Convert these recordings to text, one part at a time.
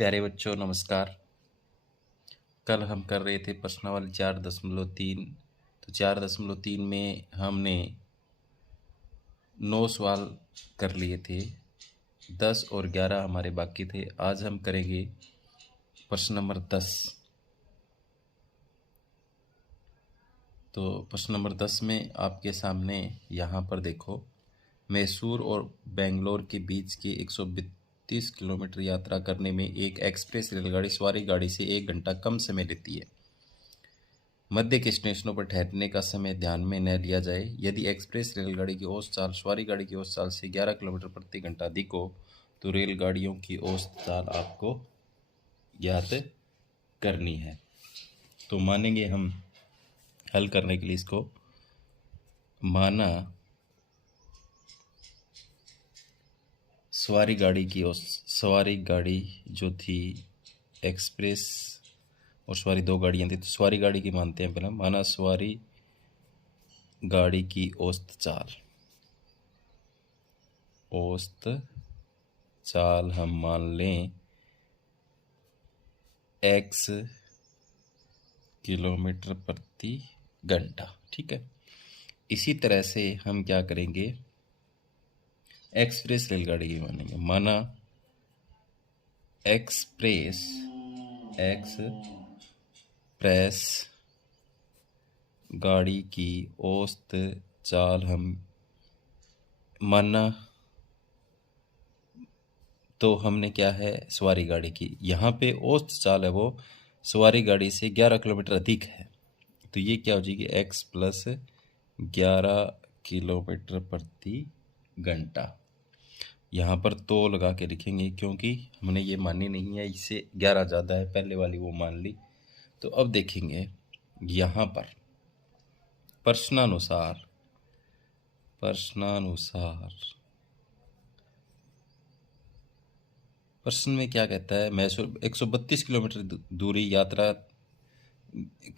प्यारे बच्चों नमस्कार। कल हम कर रहे थे प्रश्नावली 4.3। तो 4.3 में हमने 9 सवाल कर लिए थे, 10 और 11 हमारे बाकी थे। आज हम करेंगे प्रश्न नंबर 10। तो प्रश्न नंबर 10 में आपके सामने यहाँ पर देखो, मैसूर और बेंगलोर के बीच की 132 किलोमीटर यात्रा करने में एक एक्सप्रेस रेलगाड़ी सवारी गाड़ी से 1 घंटा कम समय लेती है। मध्य के स्टेशनों पर ठहरने का समय ध्यान में न लिया जाए। यदि एक्सप्रेस रेलगाड़ी की औसत चाल सवारी गाड़ी की औसत चाल से 11 किलोमीटर प्रति घंटा अधिक हो तो रेलगाड़ियों की औसत चाल आपको ज्ञात करनी है। तो मानेंगे हम हल करने के लिए इसको। माना सवारी गाड़ी जो थी एक्सप्रेस और सवारी 2 गाड़ियाँ थी, तो सवारी गाड़ी की मानते हैं पहले। माना सवारी गाड़ी की औसत चाल हम मान लें x किलोमीटर प्रति घंटा, ठीक है। इसी तरह से हम क्या करेंगे, एक्सप्रेस रेलगाड़ी की मानेंगे। माना एक्सप्रेस गाड़ी की औसत चाल हम माना, तो हमने क्या है सवारी गाड़ी की, यहाँ पे औसत चाल है वो सवारी गाड़ी से 11 किलोमीटर अधिक है। तो ये क्या हो जाएगी x प्लस 11 किलोमीटर प्रति घंटा। यहाँ पर तो लगा के लिखेंगे क्योंकि हमने ये मानी नहीं है, इससे 11 ज़्यादा है, पहले वाली वो मान ली। तो अब देखेंगे यहाँ पर प्रश्नानुसार प्रश्न में क्या कहता है, मैसूर 132 किलोमीटर दूरी यात्रा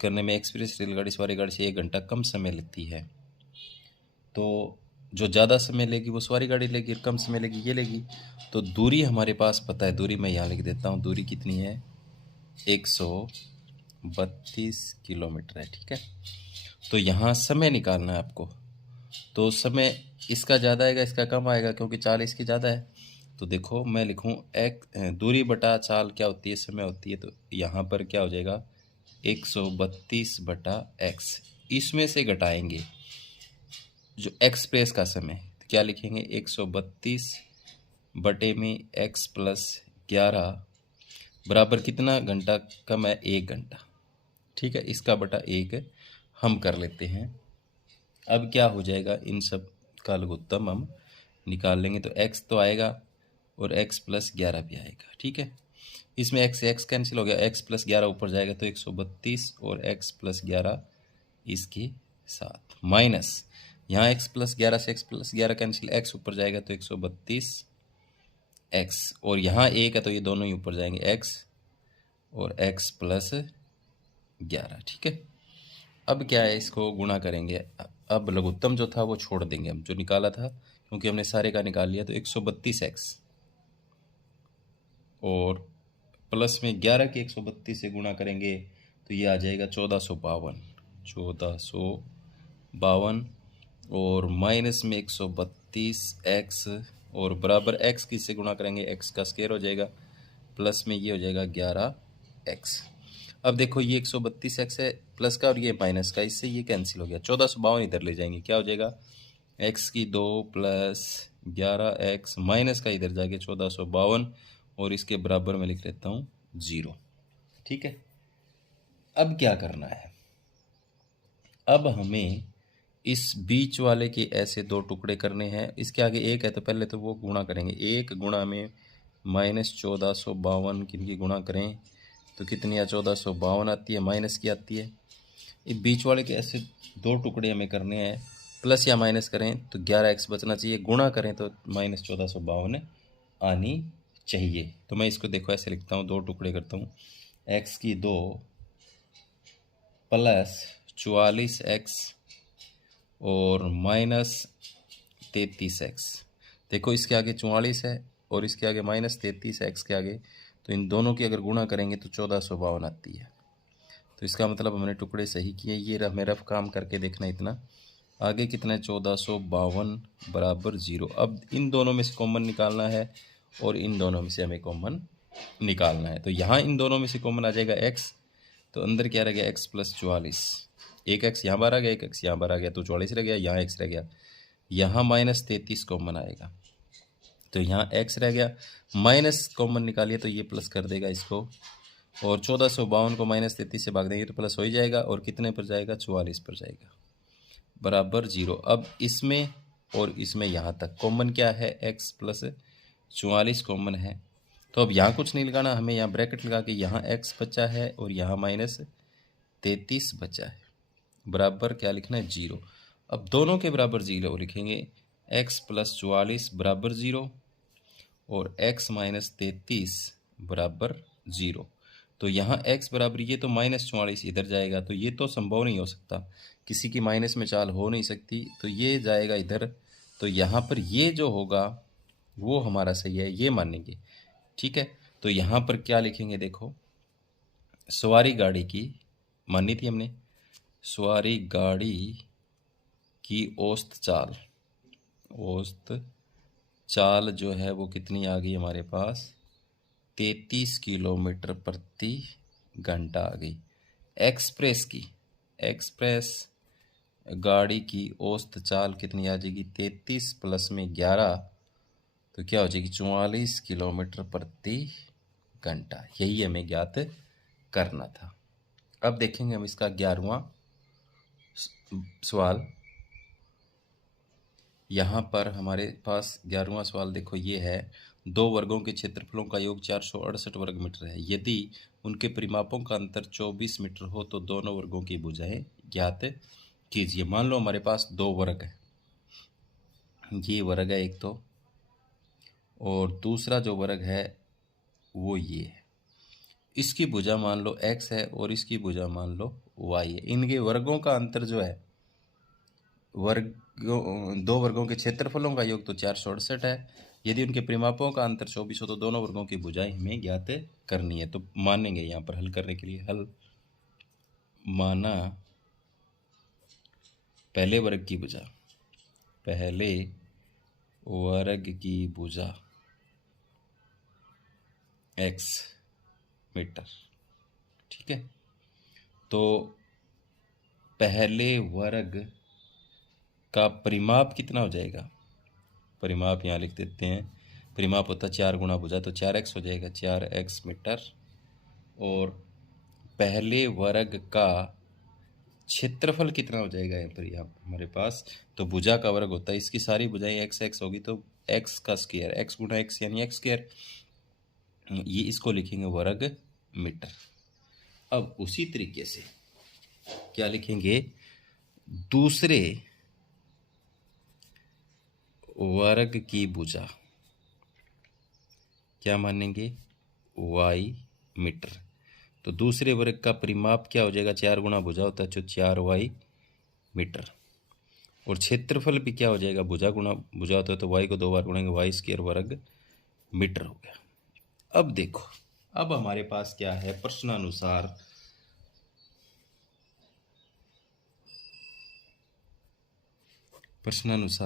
करने में एक्सप्रेस रेलगाड़ी सवारी गाड़ी से 1 घंटा कम समय लेती है। तो जो ज़्यादा समय लेगी वो सवारी गाड़ी लेगी, कम समय लेगी ये लेगी। तो दूरी हमारे पास पता है, दूरी मैं यहाँ लिख देता हूँ। दूरी कितनी है 132 किलोमीटर है, ठीक है। तो यहाँ समय निकालना है आपको। तो समय इसका ज़्यादा आएगा, इसका कम आएगा क्योंकि चाल इसकी ज़्यादा है। तो देखो मैं लिखूँ दूरी बटा चाल क्या होती है, समय होती है। तो यहाँ पर क्या हो जाएगा 132 बटा x। इसमें से घटाएंगे जो एक्सप्रेस का समय, तो क्या लिखेंगे 132 बटे में x प्लस 11 बराबर कितना घंटा कम है 1 घंटा, ठीक है। इसका बटा 1 हम कर लेते हैं। अब क्या हो जाएगा, इन सब का लघुत्तम हम निकाल लेंगे तो x तो आएगा और x प्लस 11 भी आएगा, ठीक है। इसमें x से x कैंसिल हो गया, x प्लस 11 ऊपर जाएगा तो 132 और x प्लस 11 इसके साथ माइनस यहाँ x प्लस 11 से x प्लस 11 कैंसिल, x ऊपर जाएगा तो 132 x और यहाँ 1 है तो ये दोनों ही ऊपर जाएंगे x और x प्लस 11, ठीक है। अब क्या है, इसको गुणा करेंगे। अब लघुत्तम जो था वो छोड़ देंगे, हम जो निकाला था क्योंकि हमने सारे का निकाल लिया। तो 132x और प्लस में 11 के 132 से गुणा करेंगे तो ये आ जाएगा 1452 और माइनस में 132x और बराबर x किससे गुणा करेंगे, x का स्क्वायर हो जाएगा, प्लस में ये हो जाएगा 11x। अब देखो ये 132x है प्लस का और ये माइनस का, इससे ये कैंसिल हो गया। 1452 इधर ले जाएंगे, क्या हो जाएगा x की 2 प्लस 11x माइनस का इधर जाके 1452 और इसके बराबर में लिख लेता हूँ 0, ठीक है। अब क्या करना है, अब हमें इस बीच वाले के ऐसे 2 टुकड़े करने हैं। इसके आगे 1 है तो पहले तो वो गुणा करेंगे, 1 गुणा में माइनस 1452 किनकी गुणा करें तो कितनी है 1452 आती है, माइनस की आती है। इस बीच वाले के ऐसे 2 टुकड़े हमें करने हैं, प्लस या माइनस करें तो 11x बचना चाहिए, गुणा करें तो माइनस 1452 आनी चाहिए। तो मैं इसको देखो ऐसे लिखता हूँ, 2 टुकड़े करता हूँ, x की 2 प्लस 44x और माइनस 33x। देखो इसके आगे 44 है और इसके आगे माइनस 33 है, x के आगे, तो इन दोनों की अगर गुणा करेंगे तो 1452 आती है। तो इसका मतलब हमने टुकड़े सही किए। ये हमें रफ काम करके देखना इतना। आगे कितना है 1452 बराबर 0। अब इन दोनों में से कॉमन निकालना है और इन दोनों में से हमें कॉमन निकालना है। तो यहाँ इन दोनों में से कॉमन आ जाएगा x, तो अंदर क्या रह गया x प्लस 44। एक x यहाँ बाहर आ गया, एक x यहाँ बाहर आ गया, तो 44 रह गया, यहाँ x रह गया। यहाँ माइनस 33 कॉमन आएगा, तो यहाँ x रह गया। माइनस कॉमन निकालिए तो ये प्लस कर देगा इसको, और 1452 को माइनस 33 से भाग देंगे तो प्लस हो ही जाएगा, और कितने पर जाएगा 44 पर जाएगा, बराबर 0। अब इसमें और इसमें यहाँ तक कॉमन क्या है, x प्लस 44 कॉमन है। तो अब यहाँ कुछ नहीं लगाना, हमें यहाँ ब्रैकेट लगा के यहाँ x बचा है और यहाँ माइनस 33 बचा है, बराबर क्या लिखना है 0। अब दोनों के बराबर 0 लिखेंगे, x प्लस 44 बराबर 0 और x माइनस 33 बराबर 0। तो यहाँ x बराबर, ये तो माइनस 44 इधर जाएगा, तो ये तो संभव नहीं हो सकता, किसी की माइनस में चाल हो नहीं सकती, तो ये जाएगा इधर। तो यहाँ पर ये जो होगा वो हमारा सही है, ये मानेंगे, ठीक है। तो यहाँ पर क्या लिखेंगे, देखो सवारी गाड़ी की मानी थी हमने, सवारी गाड़ी की औसत चाल जो है वो कितनी आ गई हमारे पास, 33 किलोमीटर प्रति घंटा आ गई। एक्सप्रेस गाड़ी की औसत चाल कितनी आ जाएगी, 33 प्लस में 11, तो क्या हो जाएगी 44 किलोमीटर प्रति घंटा। यही हमें ज्ञात करना था। अब देखेंगे हम इसका 11वां सवाल। यहाँ पर हमारे पास 11वां सवाल देखो, ये है, दो वर्गों के क्षेत्रफलों का योग 468 वर्ग मीटर है। यदि उनके परिमापों का अंतर 24 मीटर हो तो दोनों वर्गों की भुजाएं ज्ञात कीजिए। मान लो हमारे पास दो वर्ग है, ये वर्ग है एक तो, और दूसरा जो वर्ग है वो ये है। इसकी भुजा मान लो x है और इसकी भुजा मान लो y है। इनके वर्गों का अंतर जो है, दो वर्गों के क्षेत्रफलों का योग तो 468 है। यदि उनके परिमापों का अंतर 24 हो तो दोनों वर्गों की भुजाएं हमें ज्ञात करनी है। तो मानेंगे यहाँ पर हल करने के लिए, हल माना पहले वर्ग की भुजा x मीटर, ठीक है। तो पहले वर्ग का परिमाप कितना हो जाएगा, परिमाप यहाँ लिख देते हैं, परिमाप होता है 4 गुणा भुजा, तो 4x हो जाएगा, 4x मीटर। और पहले वर्ग का क्षेत्रफल कितना हो जाएगा यहाँ पर, यहाँ हमारे पास तो भुजा का वर्ग होता है, इसकी सारी भुजाएं x होगी, तो x का स्क्वायर, x गुणा x यानी x स्क्वायर, ये इसको लिखेंगे वर्ग मीटर। अब उसी तरीके से क्या लिखेंगे, दूसरे वर्ग की भुजा क्या मानेंगे, y मीटर। तो दूसरे वर्ग का परिमाप क्या हो जाएगा, 4 गुणा भुजा होता है जो 4y मीटर। और क्षेत्रफल भी क्या हो जाएगा, भुजा गुणा भुजा होता है तो y को 2 बार गुणेंगे, y स्क्वायर वर्ग मीटर हो गया। अब देखो, अब हमारे पास क्या है, प्रश्नानुसार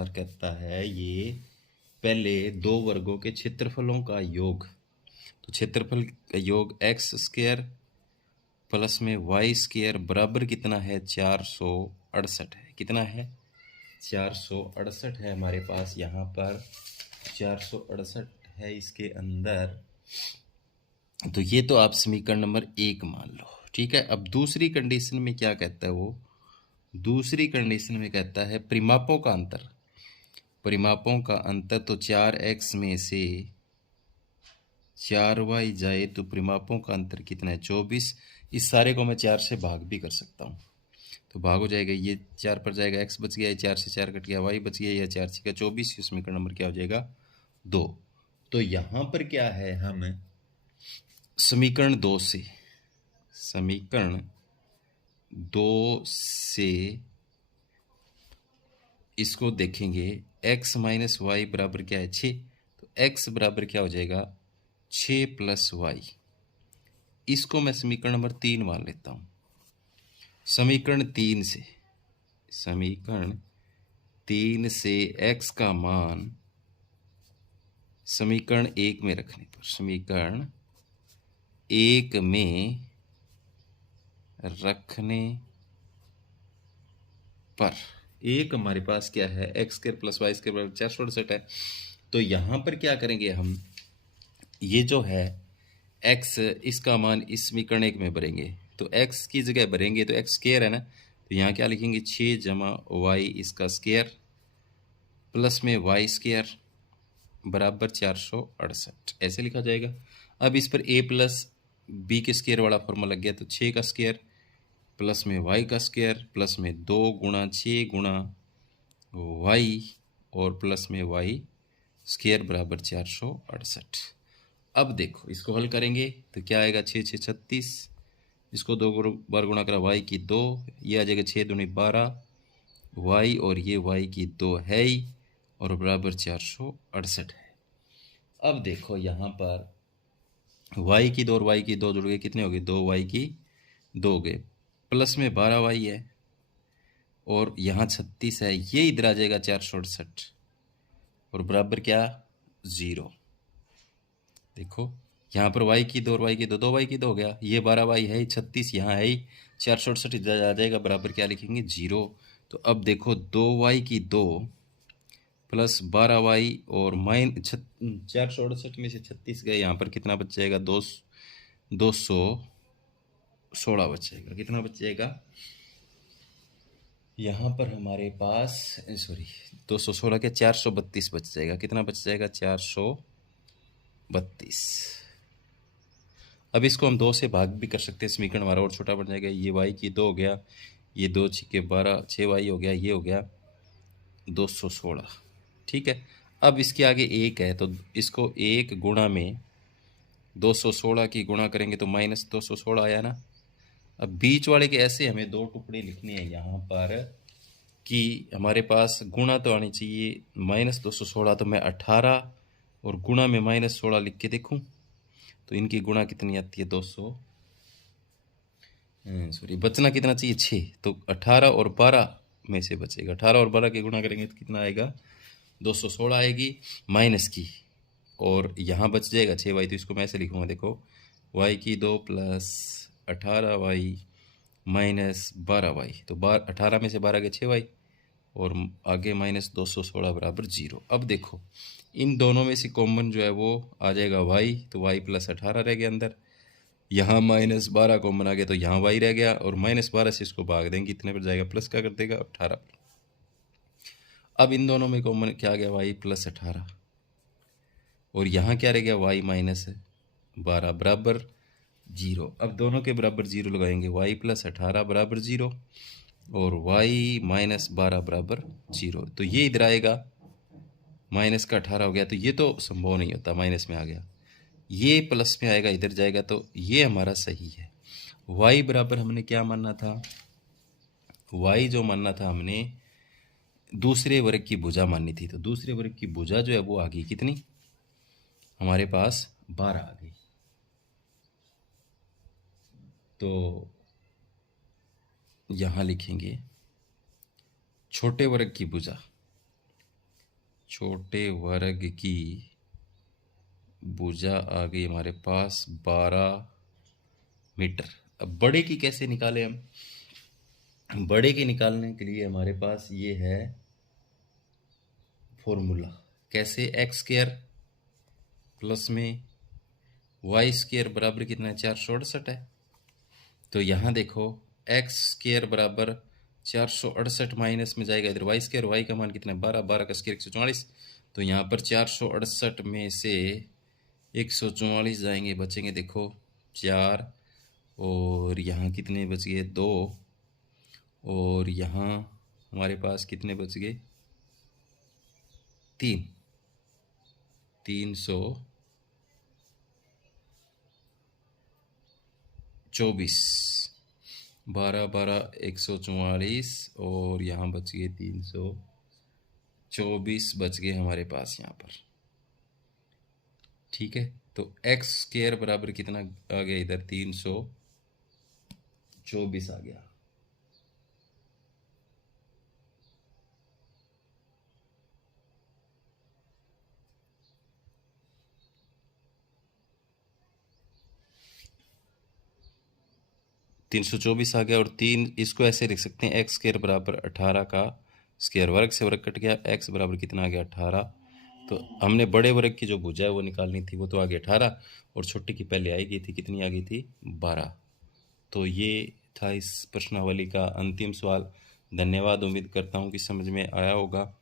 कहता है ये पहले दो वर्गों के क्षेत्रफलों का योग, तो क्षेत्रफल का योग x स्क्वायर प्लस में y स्क्वायर बराबर कितना है, 468 है। कितना है, 468 है हमारे पास, यहाँ पर 468 है इसके अंदर। तो ये तो आप समीकरण नंबर 1 मान लो, ठीक है। अब दूसरी कंडीशन में क्या कहता है वो, दूसरी कंडीशन में कहता है परिमापों का अंतर, तो 4x में से 4y जाए तो परिमापों का अंतर कितना है, 24। इस सारे को मैं 4 से भाग भी कर सकता हूँ, तो भाग हो जाएगा, ये 4 पर जाएगा, x बच गया, 4 से 4 कट गया, y बच गया, या 4 से 24, समीकरण नंबर क्या हो जाएगा 2। तो यहाँ पर क्या है, हम समीकरण 2 से इसको देखेंगे, x माइनस वाई बराबर क्या है 6, तो x बराबर क्या हो जाएगा 6+y, इसको मैं समीकरण नंबर 3 मान लेता हूँ। समीकरण 3 से x का मान समीकरण 1 में रखने पर, समीकरण 1 में रखने पर एक हमारे पास क्या है, x² + y² बराबर 468 है। तो यहाँ पर क्या करेंगे हम, ये जो है x, इसका मान इस समीकरण 1 में भरेंगे। तो x की जगह भरेंगे तो x² है ना, तो यहाँ क्या लिखेंगे, 6 जमा y इसका स्क्वायर प्लस में y² बराबर 468, ऐसे लिखा जाएगा। अब इस पर a + b के स्क्वायर वाला फॉर्मूला लग गया, तो 6 का स्क्वायर प्लस में y का स्क्वायर प्लस में 2 × 6 × y और प्लस में y स्क्वायर बराबर 468। अब देखो इसको हल करेंगे तो क्या आएगा, 6 6 36, इसको 2 बार गुणा करा y की 2, ये आ जाएगा 6 दूनी 12 y, और ये y की 2 है ही, और बराबर 468 है। अब देखो यहाँ पर y की 2 और y की 2 जुड़ गए, कितने हो गए, 2y की 2 हो गए, प्लस में 12y है और यहाँ 36 है, ये इधर आ जाएगा 468 और बराबर क्या, 0। देखो यहाँ पर y की 2 और y की 2, 2y की 2 हो गया, ये 12y है, 36 यहाँ है ही, 468 इधर आ जाएगा, बराबर क्या लिखेंगे, 0। तो अब देखो 2y की 2 प्लस 12y और -468 में से 36 गए, यहाँ पर कितना बच जाएगा, 216 बच जाएगा। कितना बच जाएगा, यहाँ पर हमारे पास, सॉरी 216 के 432 बच जाएगा। कितना बच जाएगा, 432। अब इसको हम 2 से भाग भी कर सकते हैं, समीकरण हमारा और छोटा बन जाएगा। ये y की 2 हो गया, ये 2 6 12, 6y हो गया, ये हो गया 216। ठीक है, अब इसके आगे 1 है तो इसको 1 गुणा में 216 की गुणा करेंगे तो -216 आया ना। अब बीच वाले के ऐसे हमें 2 टुकड़े लिखने हैं यहाँ पर कि हमारे पास गुणा तो आनी चाहिए, -216, तो मैं 18 और गुणा में -16 लिख के देखूँ तो इनकी गुणा कितनी आती है, 200, सॉरी बचना कितना चाहिए, 6, तो 18 और 12 में से बचेगा, 18 और 12 की गुणा करेंगे तो कितना आएगा, 216 आएगी माइनस की, और यहाँ बच जाएगा 6y, तो इसको मैं ऐसे लिखूँगा, देखो y की 2 प्लस 18y माइनस 12y, तो 18 में से 12 के 6y और आगे -216 बराबर 0। अब देखो इन दोनों में से कॉमन जो है वो आ जाएगा y, तो y + 18 रह गया अंदर, यहाँ -12 कॉमन आ गया तो यहाँ y रह गया, और -12 से इसको भाग देंगे, इतने पर जाएगा, प्लस का कर देगा 18। अब इन दोनों में कॉमन क्या आ गया, y + 18, और यहाँ क्या रह गया, y - 12 बराबर 0। अब दोनों के बराबर 0 लगाएंगे, y + 18 बराबर 0 और y - 12 बराबर 0, तो ये इधर आएगा, माइनस का 18 हो गया, तो ये तो संभव नहीं होता, माइनस में आ गया, ये प्लस में आएगा, इधर जाएगा, तो ये हमारा सही है। y बराबर हमने क्या मानना था, y जो मानना था हमने दूसरे वर्ग की भुजा माननी थी, तो दूसरे वर्ग की भुजा जो है वो आ गई कितनी, हमारे पास 12 आ गई। तो यहाँ लिखेंगे छोटे वर्ग की भुजा, छोटे वर्ग की भुजा आ गई हमारे पास 12 मीटर। अब बड़े की कैसे निकालें हम, बड़े के निकालने के लिए हमारे पास ये है फॉर्मूला, कैसे, x² प्लस में y² बराबर कितना है, 468 है। तो यहाँ देखो x² बराबर 468 माइनस में जाएगा इधर y², y का मान कितना है, 12, 12 का स्क्वायर 144, तो यहाँ पर 468 में से 144 जाएंगे, बचेंगे देखो 4, और यहाँ कितने बच गए, 2, और यहाँ हमारे पास कितने बच गए, 3, 324, 12, 12, 144, और यहाँ बच गए 324 बच गए हमारे पास यहाँ पर। ठीक है, तो एक्स स्क्वायर बराबर कितना आ गया इधर, 324 आ गया। तीन सौ चौबीस आ गया। और तीन, इसको ऐसे लिख सकते हैं, एक्स स्क्वायर बराबर 18 का स्क्वायर, वर्ग से वर्ग कट गया, एक्स बराबर कितना आ गया 18। तो हमने बड़े वर्ग की जो भुजा है वो निकालनी थी, वो तो आ गई 18, और छोटी की पहले आई गई थी, कितनी आ गई थी 12। तो ये था इस प्रश्नावली का अंतिम सवाल। धन्यवाद, उम्मीद करता हूँ कि समझ में आया होगा।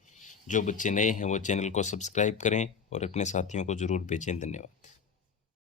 जो बच्चे नए हैं वो चैनल को सब्सक्राइब करें और अपने साथियों को ज़रूर भेजें। धन्यवाद।